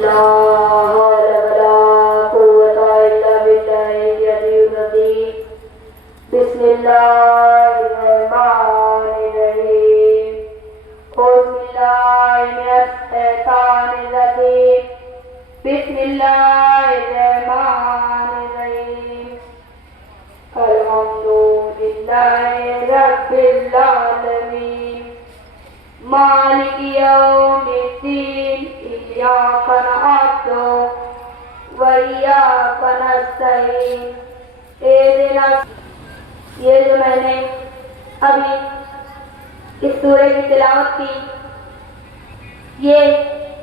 لا حول ولا قوة إلا بالله العلي العظيم بسم الله الرحمن الرحيم أعوذ بالله من الشيطان الرجيم بسم الله الرحمن الرحيم الحمد لله رب العالمين مالك يوم الدين إياك نعبد وإياك نستعين اهدنا یہ جو میں نے ابھی اس سورہ کی تلاوت کی یہ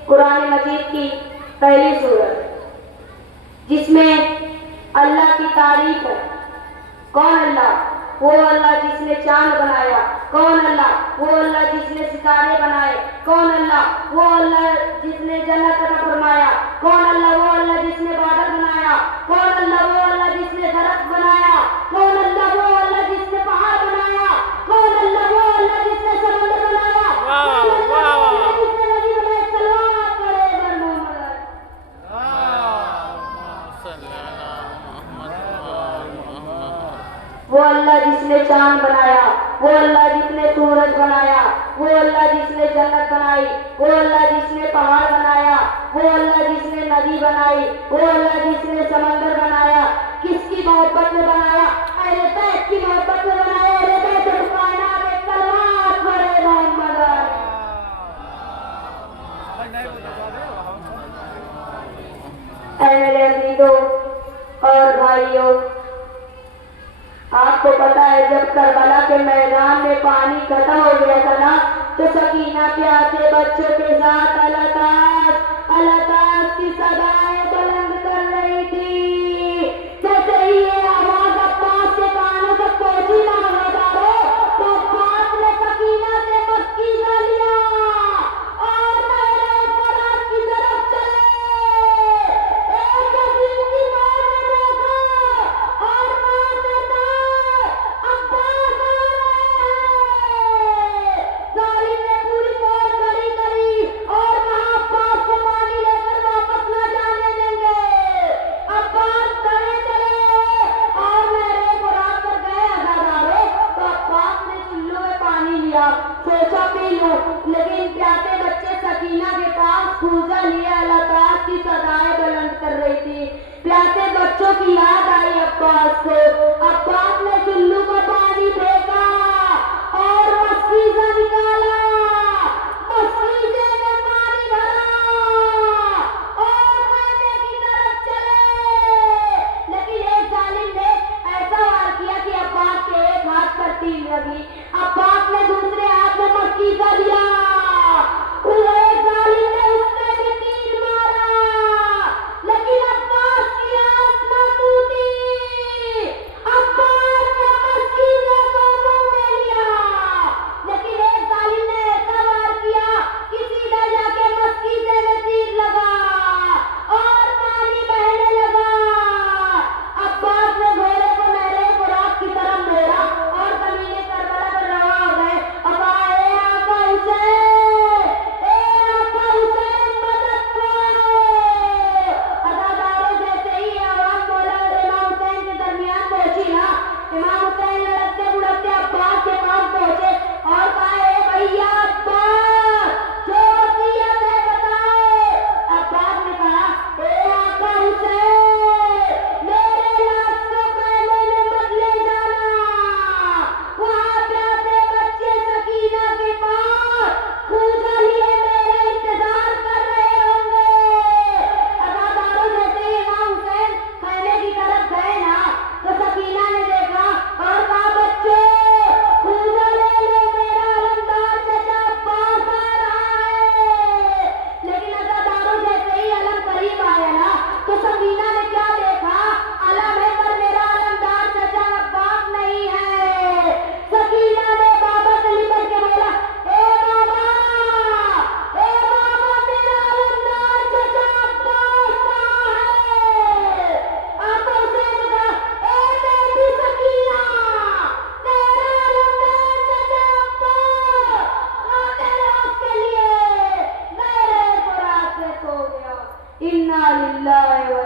قرآن مجید کی پہلی سورت جس میں اللہ کی تعریف ہے۔ کون اللہ؟ وہ اللہ جس نے چاند بنایا۔ کون اللہ؟ وہ اللہ جس نے ستارے بنائے۔ کون اللہ؟ وہ اللہ جس نے جنت عطا فرمایا۔ کون اللہ؟ وہ اللہ جس نے بادل بنایا۔ کون اللہ؟ وہ اللہ جس نے درخت بنایا۔ کون اللہ؟ وہ اللہ جس نے پہاڑ بنایا۔ کون اللہ؟ وہ اللہ جس نے سمندر بنایا۔ کون اللہ؟ وہ اللہ جس نے ندی بنائی۔ صلوات کرے بر محمد۔ وہ اللہ جس نے چاند بنایا، وہ اللہ جس نے سورج بنایا، وہ اللہ جس نے جنت بنائی، وہ اللہ جس نے پہاڑ بنایا، وہ اللہ جس نے ندی بنائی، وہ اللہ جس نے سمندر بنایا۔ کس کی محبت میں بنایا؟ اہل بیت کی محبت میں بنایا۔ اہل بیت کائنات میں صلوات پڑھے محمد۔ اے میرے عزیزوں اور بھائیوں، آپ کو پتا ہے جب کربلا کے میدان میں پانی ختم ہو گیا تھا نا تو سکینہ پیاسے بچوں کے ساتھ اللہ تعالیٰ کی صدائیں بلند کر رہی تھی۔ جیسے ہی یہ آواز عباس کے کانوں تک پہنچی نا وفاداروں، تو عباس نے سکینہ سے مسکینہ لیا اور میرے فرات کی طرف چلے۔ ایک عظیم کی ماں نے دیکھا اور ماں کہتا عباس آ رہے ہیں۔ ظالم نے پوری فوج کھڑی کری اور کہا عباس کو پانی لے کر واپس نہ جانے دیں گے۔ عباس ڈرے چلے اور میرے فرات پر گئے عزاداروں، تو عباس نے چلو میں پانی لیا، سوچا پی لوں، لیکن پیاسے بچے سکینہ کے پاس کوزہ لیا۔ اللہ تعالیٰ کی صدائیں بلند کر رہی تھی۔ پیاسے بچوں کی یاد آئی عباس کو۔ عباس نے چلو کا پانی پھینکا اور مسکیزہ نکالا، مسکیزے میں پانی بھرا اور خیمے کی طرف چلے۔ لیکن ایک ظالم نے ایسا وار کیا کہ عباس کے ایک ہاتھ پر تیر لگی۔ عباس نے دوسرے ہاتھ میں مسکیزہ دیا، ایک ظالم نے اس میں بھی تیر مارا، لیکن عباس کی آس نہ ٹوٹی۔ عباس نے مسکیزے کو منہ میں لیا، لیکن ایک ظالم نے ایسا وار کیا کہ سیدھا جا کے مسکیزے میں تیر لگا اور پانی بہنے لگا۔ عباس نے گھوڑے کو نہر فرات کی طرف موڑا اور زمین کربلا پر روا ہو گئے۔ اب اے آقا حسین، اے آقا حسین مدد کرو۔ عزاداروں جیسے ہی آواز مولا اور امام حسین کے درمیان پہنچی نا، امام حسین لڑکتے بڑھتے عباس کے پاس پہنچے اور کہا اے بھیا عباس، جو وصیت ہے بتائے۔ عباس نے کہا اے آقا حسین، میرے لاش کو خیمے میں مت لے جانا، وہاں پیاسے بچے سکینہ کے پاس کوزہ لیے میرے انتظار کر رہے ہوں گے۔ عزاداروں جیسے ہی امام حسین خیمے کی طرف گئے نا تو سکینہ نے دیکھا اور کہا بچے کوزہ لے لو، میرا علمدار چچا عباس آ رہا ہے۔ لیکن عزاداروں جیسے ہی علم قریب آیا نا تو سکینہ نے کیا دیکھا؟ علم ہے پر میرا علمدار چچا عباس نہیں ہے۔ سکینہ نے بابا سے لپٹ کے بولا اے بابا، اے بابا، میرا علمدار چچا عباس کہاں ہے؟ آقا حسین نے کہا اے بیٹی سکینہ، تیرا علمدار چچا عباس قاتل ہے، اس کے لیے میرے فرات سے سو گیا۔ انا للہ و